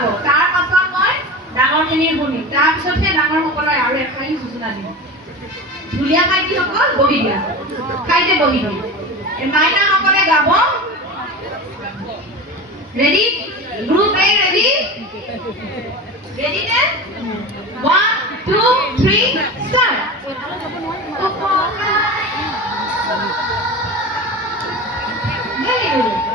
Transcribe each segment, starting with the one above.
গাব তাৰ পাছত মই ডাঙৰখিনিৰ শুনিম তাৰপিছতহে ডাঙৰসকলে আৰু এখাৰি সূচনা দিম ঢুলীয়া মাইকীসকল বহি দিয়া ঠাইতে বহি দিয়া এই মাইনাসকলে গাব ৰেডি গ্ৰুপ এ ৰেডি ৰেডি নে 1 2 3 ষ্টাৰ্ট ভেৰি গুড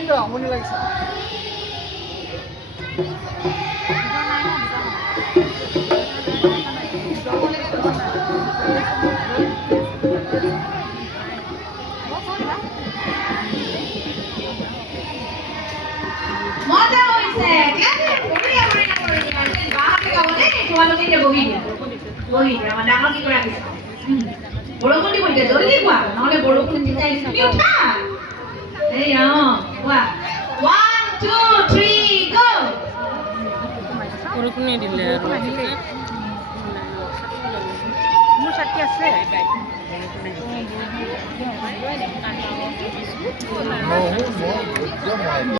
যেটো আমনি লাগিছে মজা হৈছে তোমালোকে এতিয়া বহি দিয়া আমাৰ ডাঙৰ কি কৰা গৈছে বৰষুণ দিব এতিয়া জলদি কোৱা নহ'লে বৰষুণ জিকাই দিছে তুমি উঠা এই কোৱা 1 2 3 গো বৰষুণে দিলে আৰু মোৰ ছাতি আছে No,